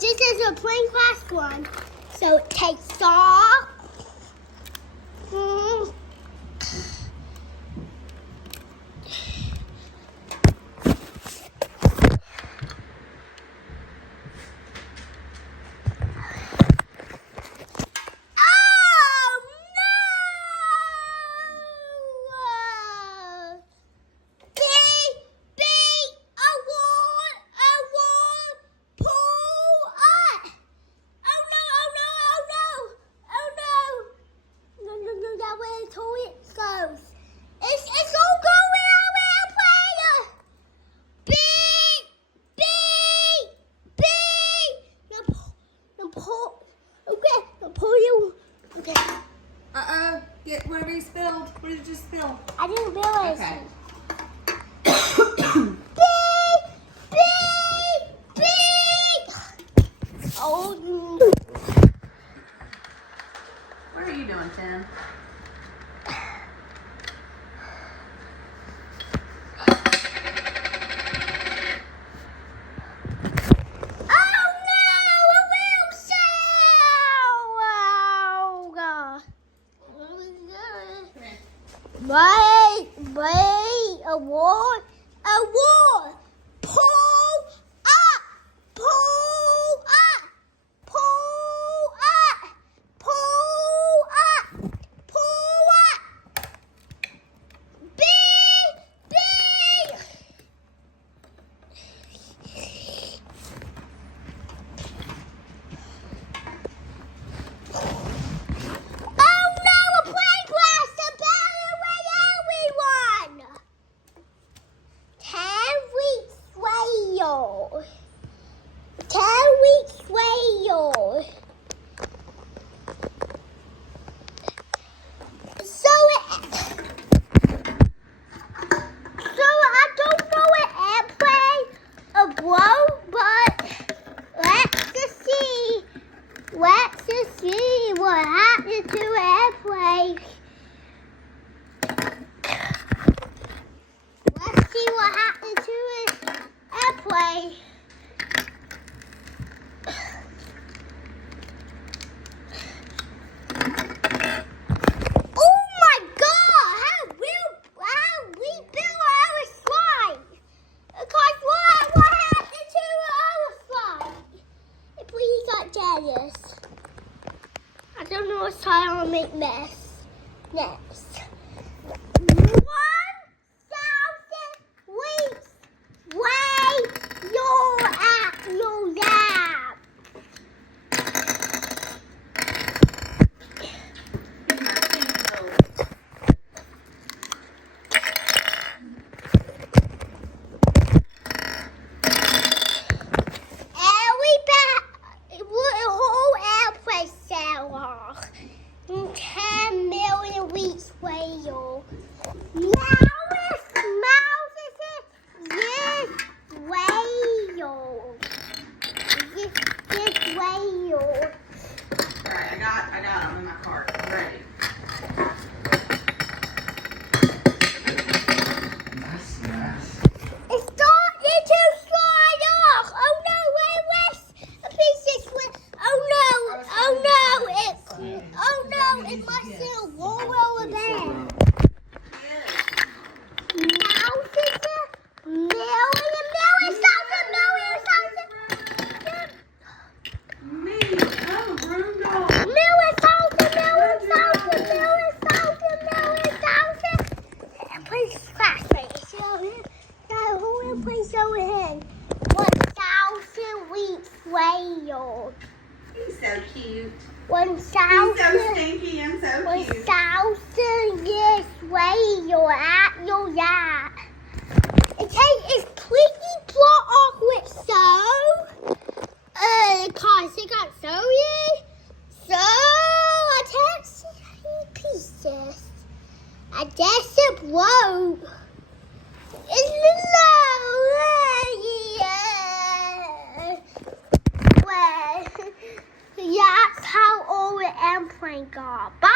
this is a plain glass one. So it takes off. Get whatever you spilled. What did you just spill? I didn't realize. Okay. Oh. What are you doing, Tim? Wait, a wall, pull up, pull up, pull up, pull up, pull up, big. Let's just see what happened to airplane. Let's see what happened to an airplane. Oh my God! How we built our slide? Because what happened to our slide? If we got jealous. I don't know what time I'll make mess next. 1,000 weeks way you're at your lab. Whole airplane sail off. 10 million weeks whale. Mouse is whale. This whale. Alright, I got them in my cart. I'm ready. It's starting to slide off. Oh no, wait. A piece is it must be a wall over there. Mouse is a million thousand. Me, oh, Bruno. Million thousand. Please crash right. Please show him. 1,000 weeks whale. He's so cute. 1,000. He's so stinky and so cute. 1,000 years whale at your lab. It's completely blocked off with so. Cause it got sorry. So I can't see any pieces. I guess it broke. It's low. Well, that's how old the airplane got. Bye.